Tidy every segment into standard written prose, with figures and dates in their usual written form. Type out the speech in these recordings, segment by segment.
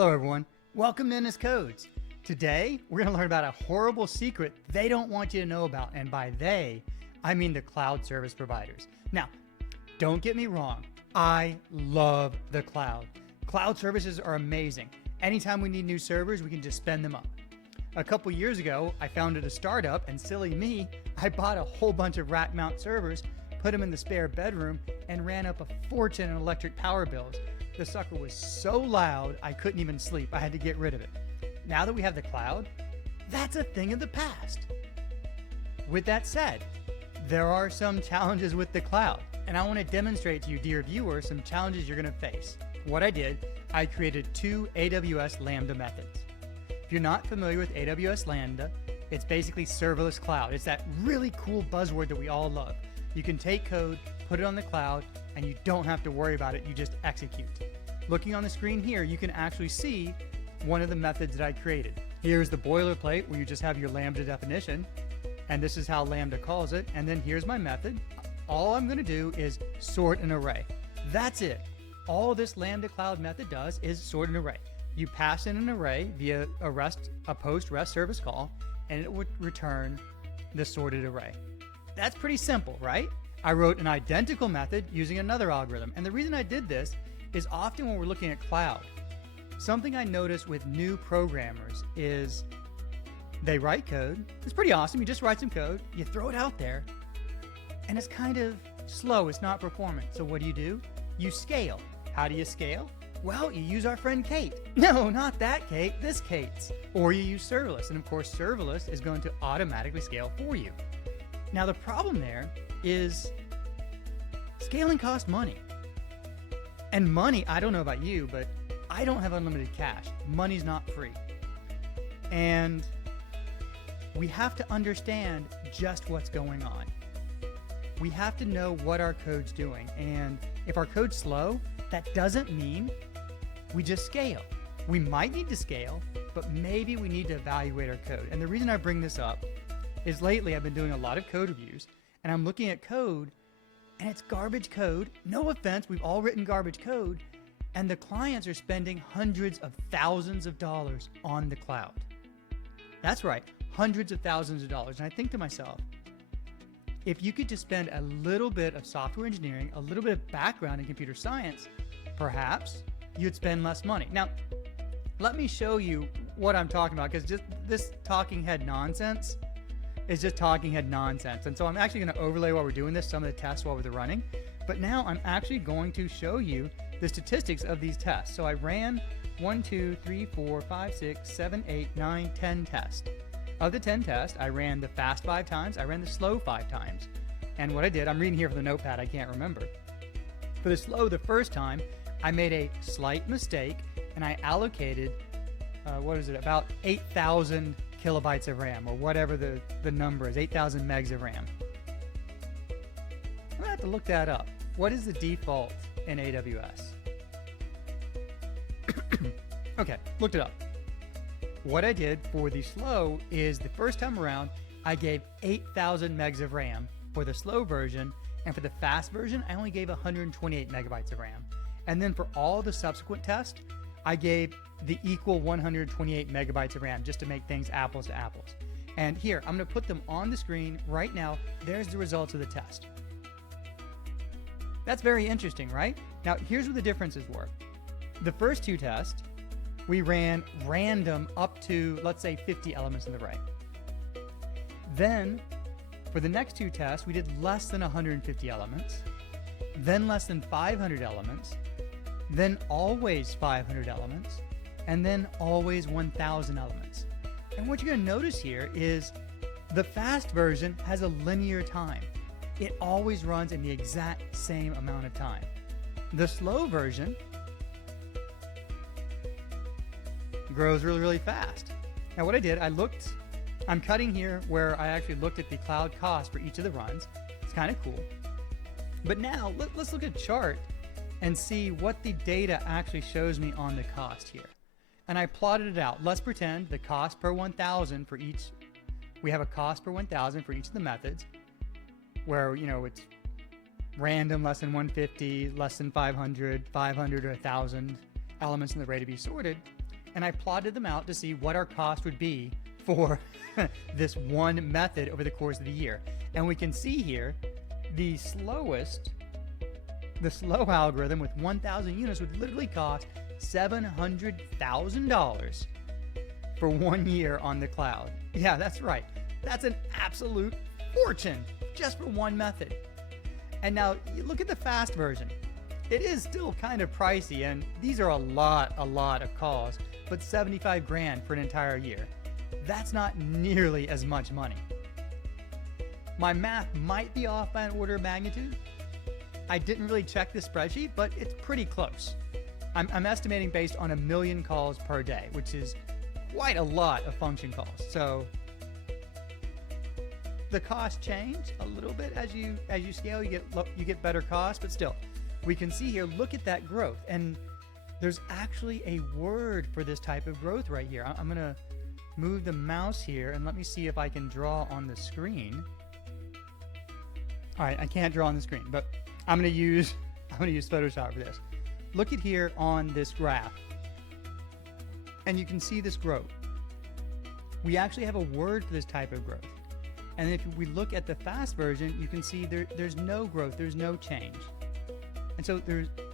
Hello everyone, welcome to NS Codes. Today, we're gonna learn about a horrible secret they don't want you to know about, and by they, I mean the cloud service providers. Now, don't get me wrong, I love the cloud. Cloud services are amazing. Anytime we need new servers, we can just spin them up. A couple years ago, I founded a startup, and silly me, I bought a whole bunch of rack mount servers, put them in the spare bedroom, and ran up a fortune in electric power bills. The sucker was so loud, I couldn't even sleep. I had to get rid of it. Now that we have the cloud, that's a thing of the past. With that said, there are some challenges with the cloud, and I want to demonstrate to you, dear viewer, some challenges you're going to face. What I did, I created two AWS Lambda methods. If you're not familiar with AWS Lambda, it's basically serverless cloud. It's that really cool buzzword that we all love. You can take code, put it on the cloud, and you don't have to worry about it, you just execute. Looking on the screen here, you can actually see one of the methods that I created. Here's the boilerplate where you just have your Lambda definition, and this is how Lambda calls it, and then here's my method. All I'm gonna do is sort an array. That's it. All this Lambda cloud method does is sort an array. You pass in an array via a post REST service call, and it would return the sorted array. That's pretty simple, right? I wrote an identical method using another algorithm. And the reason I did this is often when we're looking at cloud, something I notice with new programmers is they write code. It's pretty awesome. You just write some code, you throw it out there, and it's kind of slow. It's not performant. So what do? You scale. How do you scale? Well, you use our friend Kate. No, not that Kate, this Kate's. Or you use serverless. And of course, serverless is going to automatically scale for you. Now, the problem there is scaling costs money. And money, I don't know about you, but I don't have unlimited cash. Money's not free. And we have to understand just what's going on. We have to know what our code's doing. And if our code's slow, that doesn't mean we just scale. We might need to scale, but maybe we need to evaluate our code. And the reason I bring this up is lately I've been doing a lot of code reviews, and I'm looking at code, and it's garbage code. No offense, we've all written garbage code, and the clients are spending hundreds of thousands of dollars on the cloud. That's right, hundreds of thousands of dollars. And I think to myself, if you could just spend a little bit of software engineering, a little bit of background in computer science, perhaps you'd spend less money. Now, let me show you what I'm talking about, because just this talking head nonsense is just talking head nonsense. And so I'm actually going to overlay while we're doing this some of the tests while we're running. But now I'm actually going to show you the statistics of these tests. So I ran 1, 2, 3, 4, 5, 6, 7, 8, 9, 10 tests. Of the 10 tests, I ran the fast 5 times, I ran the slow 5 times. And what I did, I'm reading here from the notepad, I can't remember. For the slow, the first time, I made a slight mistake and I allocated, about 8,000 kilobytes of RAM, or whatever the number is, 8,000 megs of RAM. I'm gonna have to look that up. What is the default in AWS? Okay, looked it up. What I did for the slow is the first time around, I gave 8,000 megs of RAM for the slow version, and for the fast version, I only gave 128 megabytes of RAM. And then for all the subsequent tests, I gave the equal 128 megabytes of RAM just to make things apples to apples. And here, I'm gonna put them on the screen right now. There's the results of the test. That's very interesting, right? Now, here's what the differences were. The first 2 tests, we ran random up to, let's say, 50 elements in the array. Then, for the next 2 tests, we did less than 150 elements, then less than 500 elements, then always 500 elements, and then always 1,000 elements. And what you're gonna notice here is the fast version has a linear time. It always runs in the exact same amount of time. The slow version grows really, really fast. Now what I did, I'm cutting here where I actually looked at the cloud cost for each of the runs. It's kind of cool. But now let's look at a chart and see what the data actually shows me on the cost here. And I plotted it out. Let's pretend the cost per 1,000 for each, we have a cost per 1,000 for each of the methods, where, it's random, less than 150, less than 500, 500 or 1,000 elements in the array to be sorted. and I plotted them out to see what our cost would be for this one method over the course of the year. And we can see here the slow algorithm with 1,000 units would literally cost $700,000 for 1 year on the cloud. Yeah, that's right. That's an absolute fortune just for one method. And now you look at the fast version. It is still kind of pricey, and these are a lot of calls, but 75 grand for an entire year. That's not nearly as much money. My math might be off by an order of magnitude. I didn't really check the spreadsheet, but it's pretty close. I'm estimating based on 1 million calls per day, which is quite a lot of function calls. So the costs change a little bit as you scale. You get better costs, but still, we can see here. Look at that growth, and there's actually a word for this type of growth right here. I'm gonna move the mouse here and let me see if I can draw on the screen. All right, I can't draw on the screen, but I'm gonna use Photoshop for this. Look at here on this graph, and you can see this growth. We actually have a word for this type of growth. And if we look at the fast version, you can see there's no growth, there's no change. And so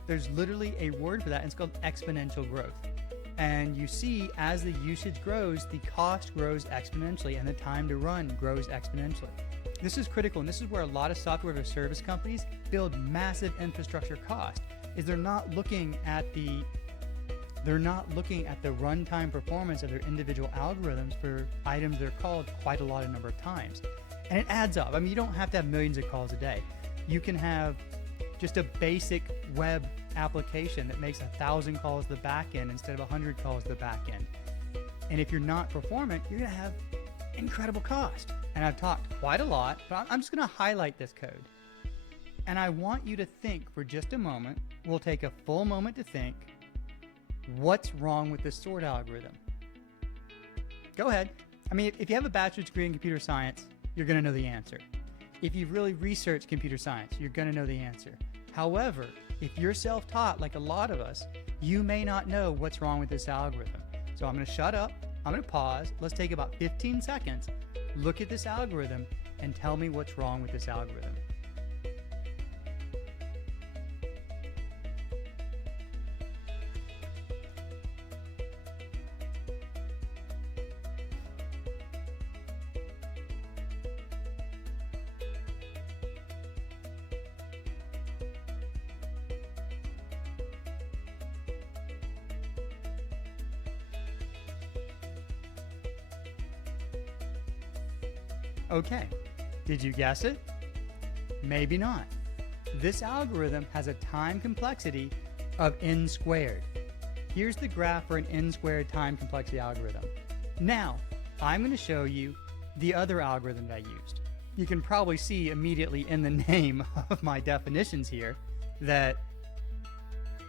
there's literally a word for that, and it's called exponential growth. And you see, as the usage grows, the cost grows exponentially, and the time to run grows exponentially. This is critical, and this is where a lot of software as a service companies build massive infrastructure cost. Is they're not looking at the runtime performance of their individual algorithms for items that are called quite a lot of number of times. And it adds up. I mean, you don't have to have millions of calls a day. You can have just a basic web application that makes 1,000 calls to the back end instead of 100 calls to the back end. And if you're not performant, you're gonna have incredible cost. And I've talked quite a lot, but I'm just gonna highlight this code. And I want you to think for just a moment. We'll take a full moment to think, what's wrong with this sort algorithm? Go ahead. I mean, if you have a bachelor's degree in computer science, you're going to know the answer. If you've really researched computer science, you're going to know the answer. However, if you're self-taught like a lot of us, you may not know what's wrong with this algorithm. So I'm going to shut up. I'm going to pause. Let's take about 15 seconds, look at this algorithm, and tell me what's wrong with this algorithm. Okay, did you guess it? Maybe not. This algorithm has a time complexity of n squared. Here's the graph for an n squared time complexity algorithm. Now, I'm going to show you the other algorithm that I used. You can probably see immediately in the name of my definitions here that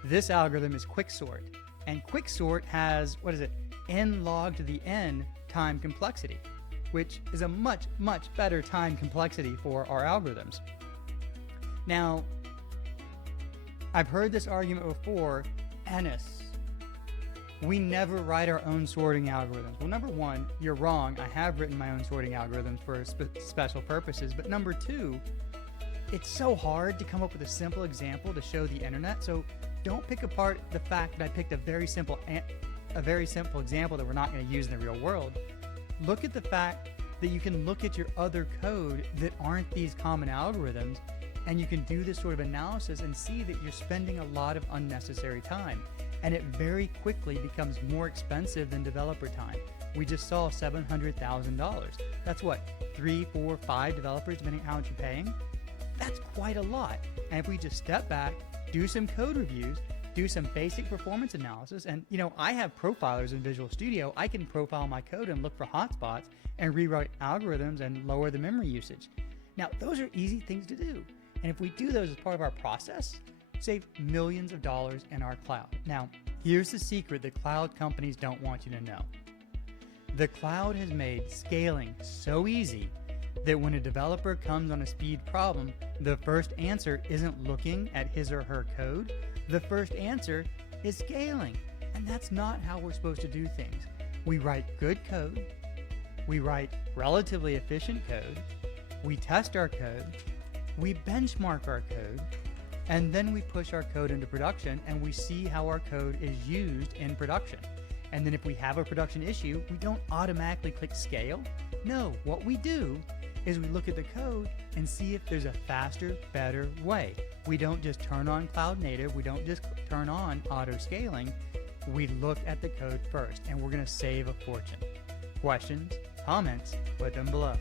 this algorithm is quicksort. And quicksort has, n log to the n time complexity, which is a much better time complexity for our algorithms. Now, I've heard this argument before, Ennis, we never write our own sorting algorithms. Well, number one, you're wrong. I have written my own sorting algorithms for special purposes. But number two, it's so hard to come up with a simple example to show the internet. So don't pick apart the fact that I picked a very simple example that we're not going to use in the real world. Look at the fact that you can look at your other code that aren't these common algorithms, and you can do this sort of analysis and see that you're spending a lot of unnecessary time. And it very quickly becomes more expensive than developer time. We just saw $700,000. That's what, 3, 4, 5 developers, depending on how much you're paying? That's quite a lot. And if we just step back, do some code reviews, do some basic performance analysis, and I have profilers in Visual Studio. I can profile my code and look for hotspots and rewrite algorithms and lower the memory usage. Now, those are easy things to do. And if we do those as part of our process, save millions of dollars in our cloud. Now, here's the secret that cloud companies don't want you to know. The cloud has made scaling so easy that when a developer comes on a speed problem, the first answer isn't looking at his or her code. The first answer is scaling. And that's not how we're supposed to do things. We write good code, we write relatively efficient code, we test our code, we benchmark our code, and then we push our code into production and we see how our code is used in production. And then if we have a production issue, we don't automatically click scale. No, what we do is we look at the code and see if there's a faster, better way. We don't just turn on cloud native, we don't just turn on auto scaling. We look at the code first, and we're gonna save a fortune. Questions, comments, put them below.